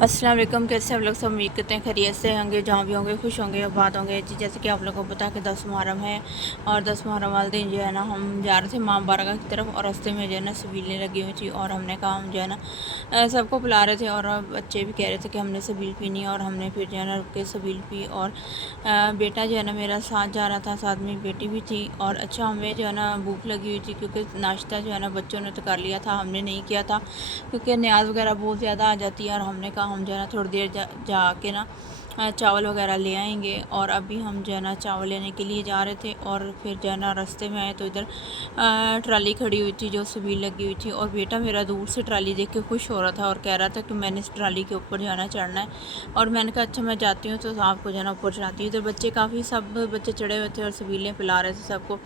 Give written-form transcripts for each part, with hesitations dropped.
अस्सलाम वालेकुम। कैसे आप लोग सब उम्मीद करते हैं खैरियत से होंगे, जहाँ भी होंगे खुश होंगे, आबाद होंगे जी। जैसे कि आप लोगों को पता है कि 10 मुहर्रम है और 10 मुहर्रम वाले दिन जो है ना हम जा रहे थे माँ बारगाह की तरफ और रास्ते में जो है ना सबीलें लगी हुई थी और हमने कहा हम जो है ना सबको बुला रहे थे और बच्चे भी कह रहे थे कि हमने सबील पीनी है और हमने फिर जो है ना रुक के सबील पी। और बेटा जो है ना मेरा साथ जा रहा था, साथ में बेटी भी थी। और अच्छा हमें जो है ना भूख लगी हुई थी क्योंकि नाश्ता जो है ना बच्चों ने तो कर लिया था, हमने नहीं किया था क्योंकि न्याज वगैरह बहुत ज़्यादा आ जाती है। और हमने कहा हम जो है ना थोड़ी देर जा के ना चावल वगैरह ले आएंगे। और अभी हम जो है ना चावल लेने के लिए जा रहे थे और फिर जो है ना रास्ते में आए तो इधर ट्राली खड़ी हुई थी जो सबील लगी हुई थी। और बेटा मेरा दूर से ट्राली देख के खुश हो रहा था और कह रहा था कि मैंने इस ट्राली के ऊपर जाना चढ़ना है। और मैंने कहा अच्छा मैं जाती हूँ तो आपको जो है ना ऊपर चढ़ाती हूँ। तो बच्चे काफ़ी सब बच्चे चढ़े हुए थे और सबीलें पिला रहे थे सबको।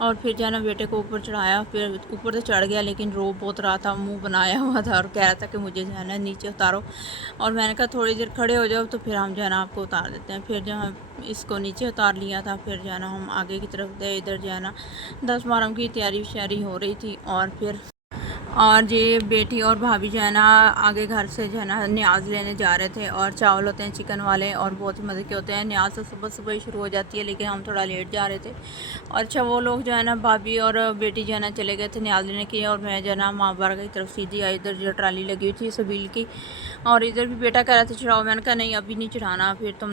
और फिर जो है ना बेटे को ऊपर चढ़ाया, फिर ऊपर तो चढ़ गया लेकिन रो बहुत रहा था, मुंह बनाया हुआ था और कह रहा था कि मुझे जो है ना नीचे उतारो। और मैंने कहा थोड़ी देर खड़े हो जाओ तो फिर हम जो है ना आपको उतार देते हैं। फिर जो हम इसको नीचे उतार लिया था, फिर जो है ना हम आगे की तरफ गए। इधर जो है ना 10 मुहर्रम की तैयारी श्यारी हो रही थी। और ये बेटी और भाभी जो है ना आगे घर से जो है ना न्याज लेने जा रहे थे। और चावल होते हैं चिकन वाले और बहुत ही मज़े के होते हैं। न्याज तो सुबह सुबह ही शुरू हो जाती है लेकिन हम थोड़ा लेट जा रहे थे। और अच्छा वो लोग जो है ना भाभी और बेटी जो है ना चले गए थे न्याज लेने के लिए और मैं जो है ना माँ बारगाह की तरफ सीधी आई। इधर जो ट्राली लगी हुई थी सबील की और इधर भी बेटा कह रहा था चढ़ाओ। मैंने कहा नहीं अभी नहीं चढ़ाना, फिर तुम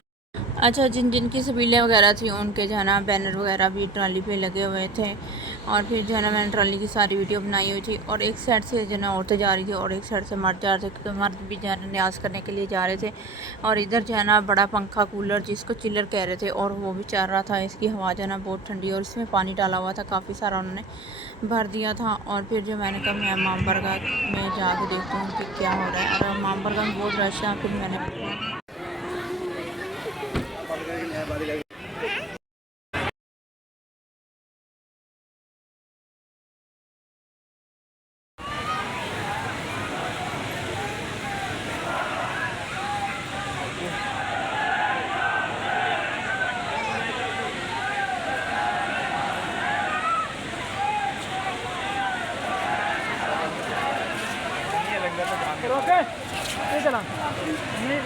अच्छा जिन जिन की सबीलें वगैरह थी उनके जो है ना बैनर वगैरह भी ट्राली पे लगे हुए थे। और फिर जो है ना मैंने ट्राली की सारी वीडियो बनाई हुई थी। और एक साइड से जो है ना औरतें जा रही थी और एक साइड से मर्द जा रहे थे क्योंकि मर्द भी जो है ना न्याज करने के लिए जा रहे थे। और इधर जो है ना बड़ा पंखा कूलर जिसको चिल्लर कह रहे थे और वो भी चल रहा था। इसकी हवा जो है ना बहुत ठंडी और इसमें पानी डाला हुआ था, काफ़ी सारा उन्होंने भर दिया था। और फिर जो मैंने कहा मैं माँ बारगाह में जाके देखती हूँ कि क्या हो रहा है। और माँ बारगाह में बहुत रश है। फिर मैंने ओके ये चला नहीं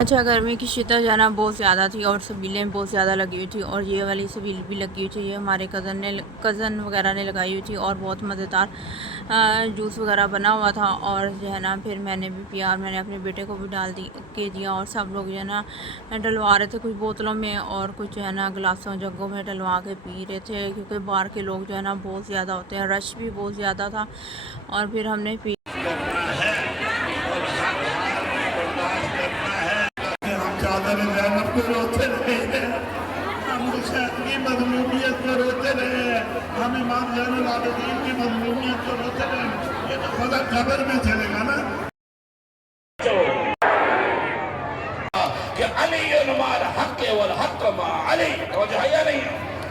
अच्छा गर्मी की शिद्दत जो है ना बहुत ज़्यादा थी और सबीलें बहुत ज़्यादा लगी हुई थी। और ये वाली सबील भी लगी हुई थी, ये हमारे कज़न वगैरह ने लगाई हुई थी और बहुत मज़ेदार जूस वगैरह बना हुआ था। और जो है ना फिर मैंने भी पिया और मैंने अपने बेटे को भी दिया। और सब लोग जो है ना डलवा रहे थे, कुछ बोतलों में और कुछ जो है ना गिलासों जगों में डलवा के पी रहे थे क्योंकि बाहर के लोग जो है ना बहुत ज़्यादा होते हैं, रश भी बहुत ज़्यादा था। और फिर हमने पी चादर ज़ैनब को रोते रहे हैं, हम हुसैन की मज़लूमियत को रोते रहे हैं, हम इमाम ज़ैनुल आबिदीन की मज़लूमियत को रोते रहे हैं। ये तो खुदा कब्र में चलेगा ना कि अली माल हक़ वल हक़ मा अली, तो जो है नहीं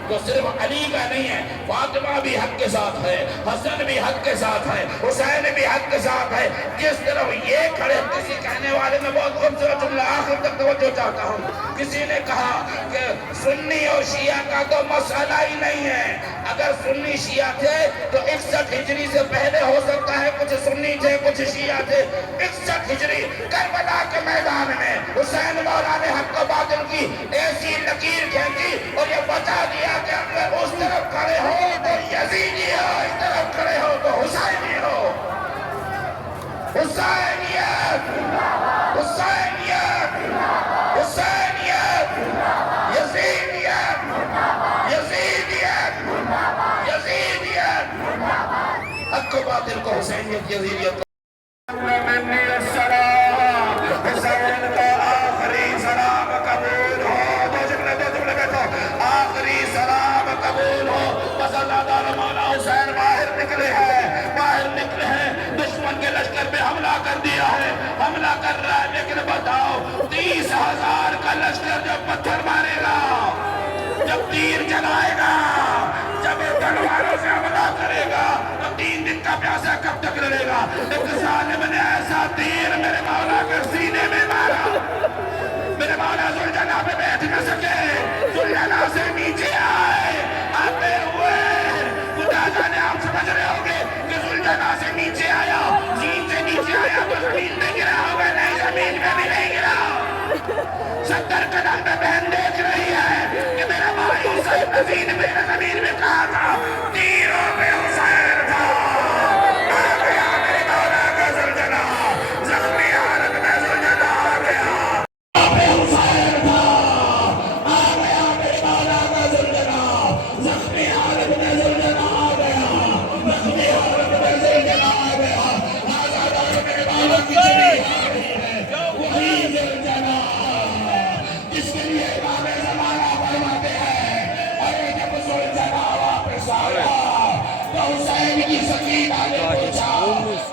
तो सिर्फ अली का नहीं है, फातिमा भी हक के साथ है, हसन भी हक के साथ है, हुसैन भी हक के साथ है। जिस तरफ ये खड़े, किसी कहने वाले ने बहुत खूबसूरत जुमला आखिर तक तवज्जो चाहता हूँ, किसी ने कहा कि सुन्नी और शिया का तो मसला ही नहीं है। अगर सुन्नी शिया थे तो 61 हिजरी से पहले हो सकता है कुछ सुन्नी थे कुछ शिया थे। 61 हिजरी करबला के मैदान में हुसैन मौला ने हक व बातिल की ऐसी लकीर खींची और ये बता दिया कि अगर उस तरफ खड़े हो तो यजीदी हो, इस तरफ खड़े हो तो हुसैनी हो। हुसैनियत, हुसैनियत, हुसैनियत। कातिल को हुसैनियत की अजीयत हुसैन का आखिरी सलाम कबूल हो। दो जुमले बैठो। आखिरी सलाम कबूल हो। बस अल्लाह ताला मौला हुसैन बाहर निकले हैं दुश्मन के लश्कर पे हमला कर दिया है, हमला कर रहा है। लेकिन बताओ 30,000 का लश्कर जब पत्थर मारेगा, जब तीर चलाएगा, जब तलवारों से हमला करेगा तो 3 दिन का प्यासा कब तक लड़ेगा? एक जालिम ने ऐसा तीर मेरे मौला के सीने में मारा, मेरे मौला जुलजना पे बैठ न सके, जुलजना से नीचे आते हुए खुदा जाने आप समझ रहे होंगे कि जुलजना से नीचे आया, जीन से नीचे आया तो जमीन में गिरा होगा, नहीं जमीन में भी नहीं गिरा। 70 कदम पे बहन देख रही है कि मेरा भाई हुसैन नजीर मेरे जमीन में कहा था, तीरों पे हुसैन था। आ गया मेरे मौला का जुलजना, जख्मी हालत में जुलजना आ गया। पे हुसैन था, आ गया मेरे मौला का जुलजना, जख्मी हालत में जुलजना आ गया, जख्मी हालत में जुलजना आ गया। आजादार मेरे मौला की चली आ रही है, वही जुलजना जिसके लिए इमाम ज़माना फरमाते हैं, अरे जब जुलजना वापस आया तो हुसैन की सकीना ने पूछा,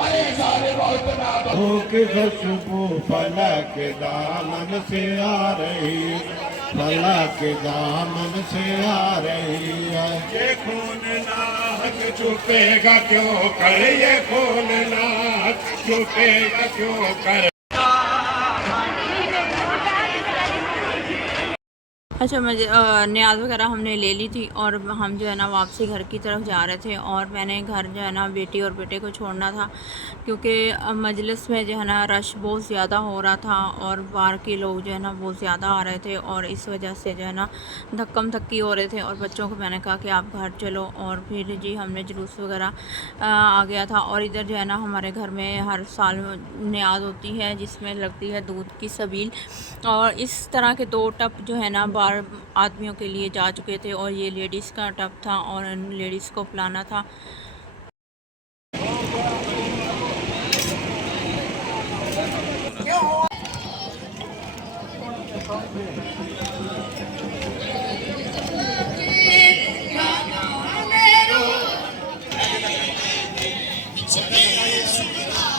अरे ज़ालिम इतना तो के खुशबू फलक दामन से आ रही, फलक दामन से आ रही है। ये खून नाहक छुपेगा क्यों कर, ये खून नाहक छुपेगा क्यों कर। अच्छा, मुझे न्याज वगैरह हमने ले ली थी और हम जो है ना वापसी घर की तरफ जा रहे थे। और मैंने घर जो है ना बेटी और बेटे को छोड़ना था क्योंकि मजलिस में जो है ना रश बहुत ज़्यादा हो रहा था और बाहर के लोग जो है ना बहुत ज़्यादा आ रहे थे और इस वजह से जो है ना धक्कम धक्की हो रहे थे। और बच्चों को मैंने कहा कि आप घर चलो, और फिर जी हमने जुलूस वगैरह आ गया था। और इधर जो है ना हमारे घर में हर साल न्याज होती है जिसमें लगती है दूध की सबील, और इस तरह के 2 टप जो है ना आदमियों के लिए जा चुके थे और ये लेडीज़ का टब था और लेडीज़ को पिलाना था।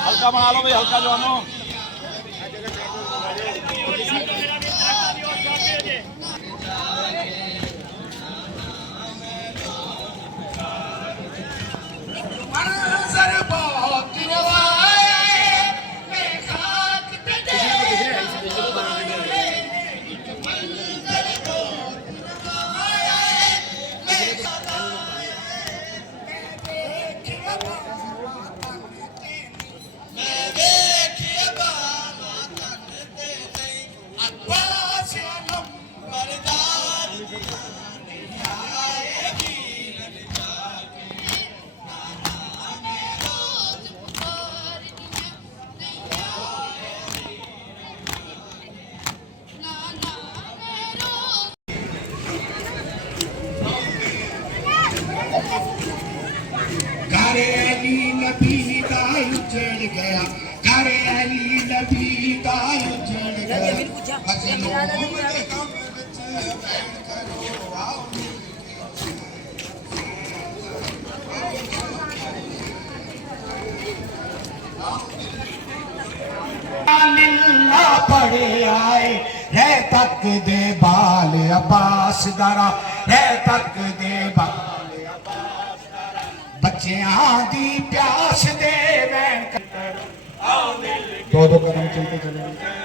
हल्का बना लो भाई, हल्का जानो। घरे अली नबी का उजड़ गया, घरे अली नबी का उजड़ गया। मजलूम के गम विच बैठ करो आओ। लिल्ला पड़े आए है तक दे बाल अब्बास दरा, है तक दे बाल अब्बास दरा, बच्चियां दी प्यास दे वैन। 2-2 कदम चलते चलेंगे।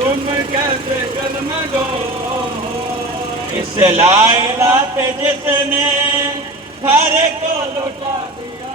तुम कैसे कदम दो इस लाइला पे जिसने हर को लुटा दिया।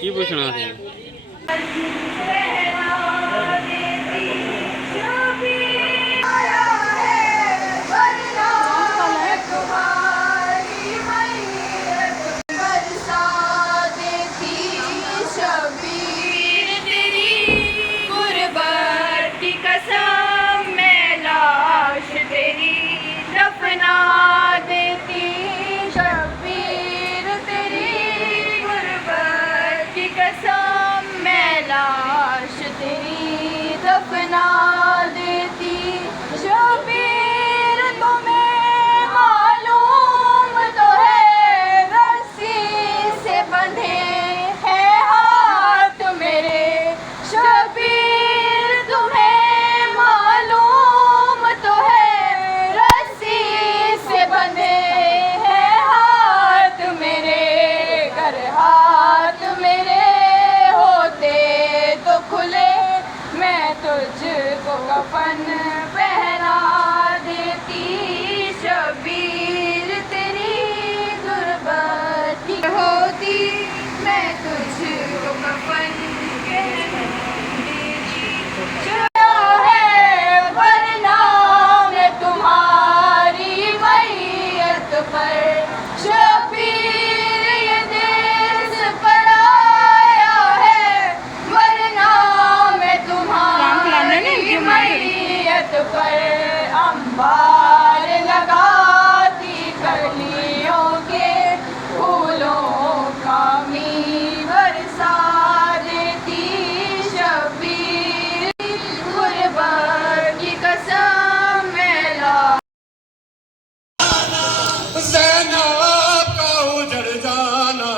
ਕੀ ਪੁੱਛਣਾ ਸੀ कफन पहना देती शबीर तेरी गुर्बत होती मैं तुझको कफन पहना देती है वरना मैं तुम्हारी मैयत पर शबीर ये देश पर आया है वरना मैं तुम्हारी मैयत पर अंबार लगाती कलियों के फूलों का मी बरसा देती शबीर गुर्बत की कसम मैं ला ज़ैनब का उजड़ जाना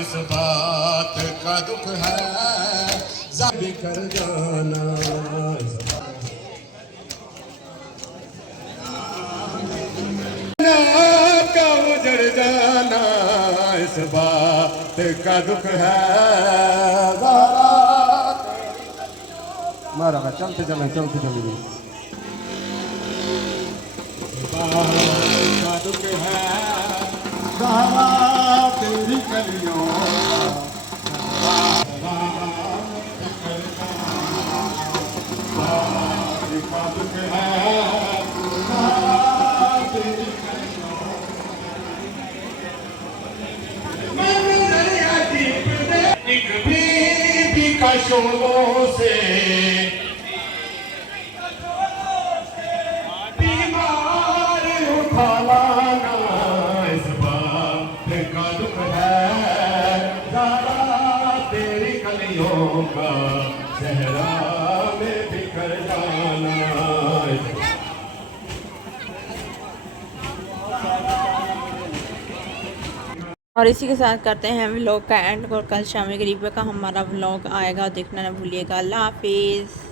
इस बात का दुख है ज़ाहिर कर जाना इस बात ज़ैनब का उजड़ जाना इस बात का दुख है मारा चलते चले का दुख है ज़हरा तेरी कलियों का दुख है ज़हरा तेरी कलियों एक बीबी का शोलों से लाना इस बात का दुख है ज़रा तेरी कलियों का सहरा में बिखर जाना और इसी के साथ करते हैं व्लॉग का एंड और कल शाम करीब का हमारा व्लॉग आएगा, देखना ना भूलिएगा। अल्लाह हाफिज़।